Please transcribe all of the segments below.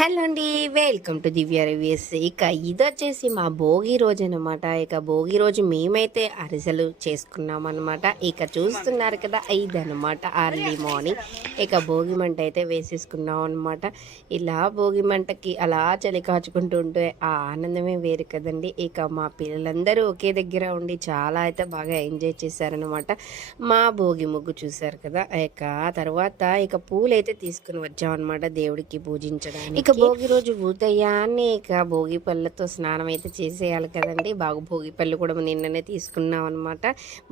Hello అండి welcome to Divya reviews. ఇక ఇది వచ్చేసి మా భోగి రోజు అనమాట ఇక భోగి రోజు మేమైతే అరిసెలు చేసుకున్నాం అనమాట ఇక చూస్తున్నారు కదా ఇది అనమాట అర్లీ మార్నింగ్ ఇక భోగి మంట అయితే వేసేసుకున్నాం అనమాట ఇలా భోగి మంటకి అలా చలి కాచుకుంటూ ఉంటే ఆ ఆనందమే వేరు కదండి. ఇక మా పిల్లలందరూ ఒకే దగ్గర ఉండి చాలా అయితే బాగా ఎంజాయ్ చేశారనమాట మా భోగి ముగ్గు చూశారు కదా ఇక తర్వాత ఇక పూలు అయితే తీసుకుని వచ్చాం అనమాట దేవుడికి పూజించడానికి. ఇక భోగి రోజు ఉదయాన్నే ఇక భోగి పళ్ళతో స్నానం అయితే చేసేయాలి కదండి. బాగా భోగి పళ్ళు కూడా నిన్ననే తీసుకున్నాం అనమాట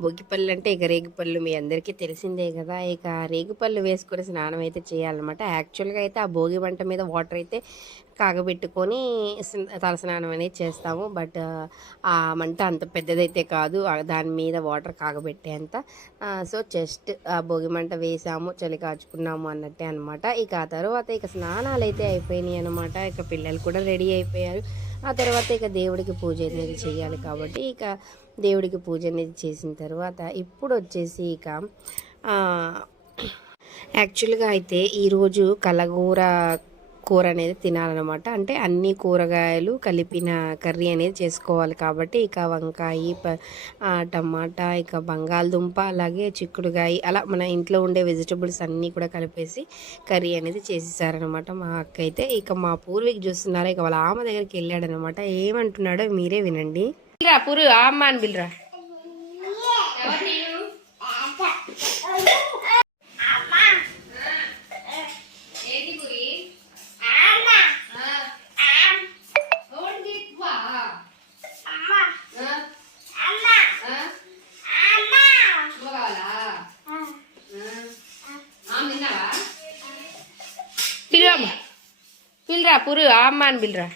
భోగి పళ్ళు అంటే ఇక రేగి పళ్ళు మీ అందరికీ తెలిసిందే కదా. ఇక రేగి పళ్ళు వేసుకుని స్నానం అయితే చేయాలన్నమాట. యాక్చువల్గా అయితే ఆ భోగి మంట మీద వాటర్ అయితే కాగబెట్టుకొని తలస్నానం అనేది చేస్తాము. బట్ ఆ మంట అంత పెద్దదైతే కాదు. దాని మీద వాటర్ కాగబెట్టేంత సో జస్ట్ ఆ భోగి మంట వేసాము చలి కాచుకున్నాము అన్నట్టే అనమాట ఇక ఆ తర్వాత ఇక స్నానాలు అయితే అయిపోయినాయి అనమాట ఇక పిల్లలు కూడా రెడీ అయిపోయారు. ఆ తర్వాత ఇక దేవుడికి పూజ అనేది చేయాలి కాబట్టి ఇక దేవుడికి పూజ అనేది చేసిన తర్వాత ఇప్పుడు వచ్చేసి ఇక యాక్చువల్గా అయితే ఈరోజు కలగూర కూర అనేది తినాలన్నమాట. అంటే అన్ని కూరగాయలు కలిపిన కర్రీ అనేది చేసుకోవాలి కాబట్టి ఇక వంకాయ ప టమాటా ఇక బంగాళదుంప అలాగే చిక్కుడుగాయ అలా మన ఇంట్లో ఉండే వెజిటబుల్స్ అన్నీ కూడా కలిపేసి కర్రీ అనేది చేసేసారనమాట మా అక్క అయితే ఇక మా పూర్వీకి చూస్తున్నారా ఇక వాళ్ళ ఆమె దగ్గరికి వెళ్ళాడనమాట ఏమంటున్నాడో మీరే వినండి. బిల్రా పూర్వ అమ్మ అని బిల్రా పూరు ఆ అమ్మ అని బిల్రా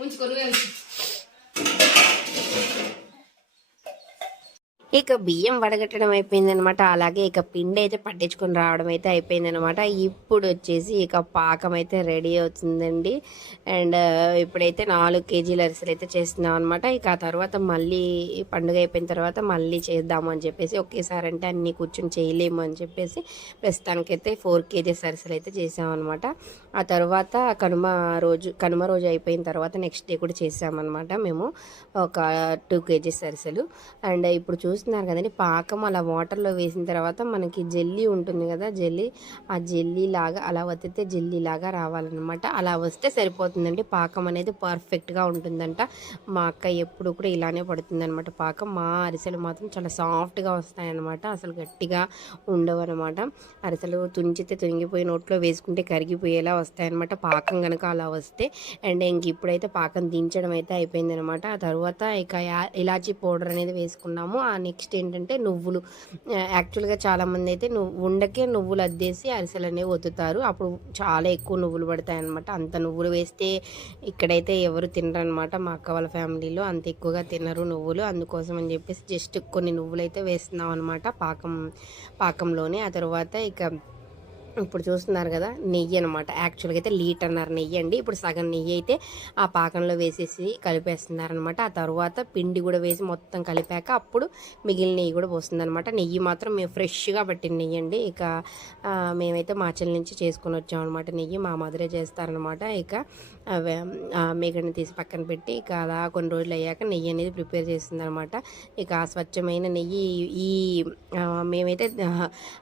ఉంచుకో నువ్వే ఉంచు ఇక బియ్యం వడగట్టడం అయిపోయింది అనమాట అలాగే ఇక పిండి అయితే పట్టించుకొని రావడం అయితే అయిపోయింది అనమాట ఇప్పుడు వచ్చేసి ఇక పాకం అయితే రెడీ అవుతుందండి. అండ్ ఇప్పుడైతే నాలుగు కేజీల అరిసెలు అయితే చేస్తున్నాం అనమాట ఇక ఆ తర్వాత మళ్ళీ పండుగ అయిపోయిన తర్వాత మళ్ళీ చేద్దాము అని చెప్పేసి ఒకేసారి అంటే అన్ని కూర్చొని చేయలేము అని చెప్పేసి ప్రస్తుతానికైతే ఫోర్ కేజీస్ అరిసెలు అయితే చేసామన్నమాట ఆ తర్వాత కనుమ రోజు కనుమ రోజు అయిపోయిన తర్వాత నెక్స్ట్ డే కూడా చేసామన్నమాట మేము ఒక టూ కేజీస్ అరిసెలు. అండ్ ఇప్పుడు చూసి చూస్తున్నారు కదండి. పాకం అలా వాటర్లో వేసిన తర్వాత మనకి జెల్లీ ఉంటుంది కదా జెల్లీ ఆ జెల్లీ లాగా అలా వత్తితే జెల్లీ లాగా రావాలన్నమాట. అలా వస్తే సరిపోతుందండి. పాకం అనేది పర్ఫెక్ట్గా ఉంటుందంట. మా అక్క ఎప్పుడు కూడా ఇలానే పడుతుందన్నమాట. పాకం మా అరిసెలు మాత్రం చాలా సాఫ్ట్గా వస్తాయన్నమాట. అసలు గట్టిగా ఉండవు అనమాట అరిసెలు తుంచితే తుంగిపోయి నోట్లో వేసుకుంటే కరిగిపోయేలా వస్తాయన్నమాట. పాకం కనుక అలా వస్తే. అండ్ ఇంక ఇప్పుడైతే పాకం దించడం అయితే అయిపోయింది అనమాట ఆ తర్వాత ఇక ఇలాచీ పౌడర్ అనేది వేసుకున్నాము. ఆ నెక్స్ట్ ఏంటంటే నువ్వులు. యాక్చువల్గా చాలామంది అయితే నువ్వు ఉండకే నువ్వులు అద్దేసి అరిసెలు అనేవి ఒత్తుతారు. అప్పుడు చాలా ఎక్కువ నువ్వులు పడతాయి అనమాట అంత నువ్వులు వేస్తే ఇక్కడైతే ఎవరు తినరు అనమాట మా అక్క వాళ్ళ ఫ్యామిలీలో అంత ఎక్కువగా తినరు నువ్వులు. అందుకోసం అని చెప్పేసి జస్ట్ కొన్ని నువ్వులు అయితే వేస్తున్నాం అనమాట పాకం పాకంలోనే. ఆ తర్వాత ఇక ఇప్పుడు చూస్తున్నారు కదా నెయ్యి అనమాట యాక్చువల్గా అయితే లీటర్న్నర నెయ్యి అండి. ఇప్పుడు సగం నెయ్యి అయితే ఆ పాకంలో వేసేసి కలిపేస్తున్నారనమాట ఆ తర్వాత పిండి కూడా వేసి మొత్తం కలిపాక అప్పుడు మిగిలిన నెయ్యి కూడా పోస్తుంది అనమాట నెయ్యి మాత్రం మేము ఫ్రెష్గా పట్టిన నెయ్యి అండి. ఇక మేమైతే మాచల్ నుంచి చేసుకొని వచ్చామన్నమాట నెయ్యి. మా మదరే చేస్తారనమాట ఇక అవి, తీసి పక్కన పెట్టి ఇక అలా కొన్ని రోజులు అయ్యాక నెయ్యి అనేది ప్రిపేర్ చేస్తుంది అనమాట ఇక ఆ స్వచ్ఛమైన నెయ్యి ఈ మేమైతే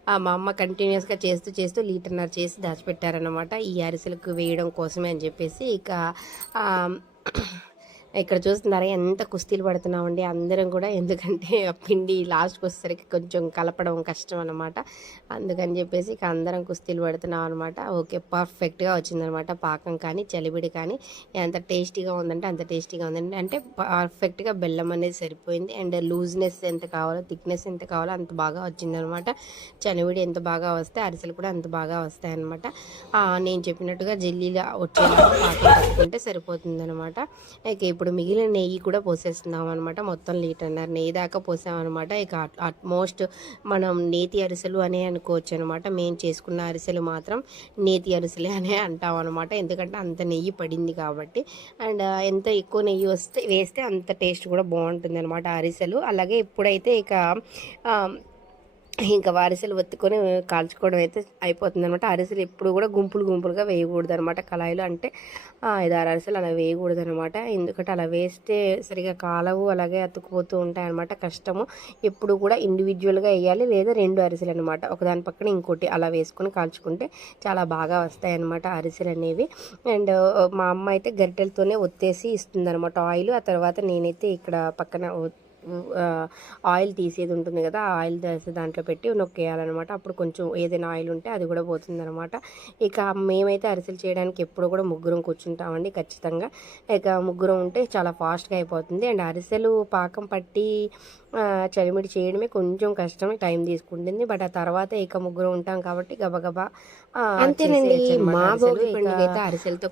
ఆ, మా అమ్మ కంటిన్యూస్గా చేస్తూ చేస్తూ లీటర్నర చేసి దాచిపెట్టారనమాట ఈ అరిసెలకు వేయడం కోసమే అని చెప్పేసి ఇక ఇక్కడ చూస్తున్నారా? ఎంత కుస్తీలు పడుతున్నామండి. అందరం కూడా ఎందుకంటే పిండి లాస్ట్కి వచ్చేసరికి కొంచెం కలపడం కష్టం అనమాట అందుకని చెప్పేసి ఇక అందరం కుస్తీలు పడుతున్నాం అనమాట ఓకే పర్ఫెక్ట్గా వచ్చిందనమాట పాకం కానీ చలిబిడి కానీ. ఎంత టేస్టీగా ఉందంటే అంత టేస్టీగా ఉందండి. అంటే పర్ఫెక్ట్గా బెల్లం అనేది సరిపోయింది. అండ్ లూజ్నెస్ ఎంత కావాలో థిక్నెస్ ఎంత కావాలో అంత బాగా వచ్చిందనమాట చలివిడి ఎంత బాగా వస్తే అరిసెలు కూడా అంత బాగా వస్తాయన్నమాట నేను చెప్పినట్టుగా జల్లీలా వచ్చే పాకం పట్టుకుంటే సరిపోతుందనమాట ఇక ఇప్పుడు మిగిలిన నెయ్యి కూడా పోసేస్తున్నాం అనమాట మొత్తం లీటర్న్నర నెయ్యి దాకా పోసామన్నమాట ఇక అట్మోస్ట్ మనం నేతి అరిసెలు అనే అనుకోవచ్చు అనమాట మేము చేసుకున్న అరిసెలు మాత్రం నేతి అరిసెలే అనే అంటాం అనమాట ఎందుకంటే అంత నెయ్యి పడింది కాబట్టి. అండ్ ఎంత ఎక్కువ నెయ్యి వస్తే వేస్తే అంత టేస్ట్ కూడా బాగుంటుంది అనమాట అరిసెలు. అలాగే ఇప్పుడైతే ఇక ఇంకా అరిసెలు ఒత్తుకొని కాల్చుకోవడం అయితే అయిపోతుంది అనమాట అరిసెలు ఎప్పుడు కూడా గుంపులు గుంపులుగా వేయకూడదు అనమాట కళాయిలో అంటే ఐదారు అరిసెలు అలా వేయకూడదు అనమాట ఎందుకంటే అలా వేస్తే సరిగా కాలవు అలాగే అతుక్కుపోతూ ఉంటాయి అనమాట కష్టము. ఎప్పుడు కూడా ఇండివిజువల్గా వేయాలి లేదా రెండు అరిసెలు అనమాట ఒకదాని పక్కన ఇంకోటి అలా వేసుకొని కాల్చుకుంటే చాలా బాగా వస్తాయి అనమాట అరిసెలు అనేవి. అండ్ మా అమ్మ అయితే గరిటెలతోనే ఒత్తేసి ఇస్తుంది అనమాట ఆయిల్. ఆ తర్వాత నేనైతే ఇక్కడ పక్కన ఆయిల్ తీసేది ఉంటుంది కదా ఆ ఆయిల్ తీసే దాంట్లో పెట్టి నొక్కేయాలన్నమాట. అప్పుడు కొంచెం ఏదైనా ఆయిల్ ఉంటే అది కూడా పోతుంది అనమాట ఇక మేమైతే అరిసెలు చేయడానికి ఎప్పుడు కూడా ముగ్గురం కూర్చుంటామండి ఖచ్చితంగా. ఇక ముగ్గురం ఉంటే చాలా ఫాస్ట్గా అయిపోతుంది. అండ్ అరిసెలు పాకం పట్టి చలిమిడి చేయడమే కొంచెం కష్టం టైం తీసుకుంటుంది. బట్ ఆ తర్వాత ఇక ముగ్గురు ఉంటాం కాబట్టి గబగబా అంతేనండి, మా. భోగి పండుగ అయితే అరిసెలతో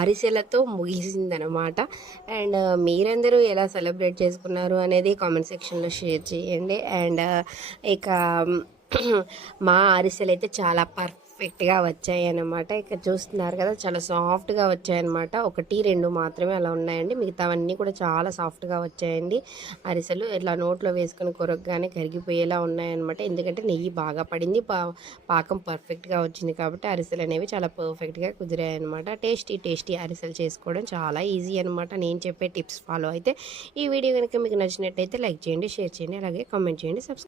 అరిసెలతో ముగిసిందనమాట అండ్ మీరందరూ ఎలా సెలబ్రేట్ చేసుకున్నారు అనేది కామెంట్ సెక్షన్లో షేర్ చేయండి. అండ్ uh, ఇక మా అరిసెలు అయితే చాలా పర్ఫెక్ట్గా వచ్చాయన్నమాట. ఇక్కడ చూస్తున్నారు కదా చాలా సాఫ్ట్గా వచ్చాయన్నమాట. ఒకటి రెండు మాత్రమే అలా ఉన్నాయండి. మిగతావన్నీ కూడా చాలా సాఫ్ట్గా వచ్చాయండి. అరిసెలు ఇట్లా నోట్లో వేసుకొని కొరకగానే కరిగిపోయేలా ఉన్నాయన్నమాట. ఎందుకంటే నెయ్యి బాగా పడింది. పా పాకం పర్ఫెక్ట్గా వచ్చింది కాబట్టి అరిసెలు అనేవి చాలా పర్ఫెక్ట్గా కుదిరాయి అనమాట టేస్టీ టేస్టీ అరిసెలు చేసుకోవడం చాలా ఈజీ అనమాట నేను చెప్పే టిప్స్ ఫాలో అయితే ఈ వీడియో కనుక మీకు నచ్చినట్టయితే లైక్ చేయండి షేర్ చేయండి అలాగే కామెంట్ చేయండి సబ్స్క్రైబ్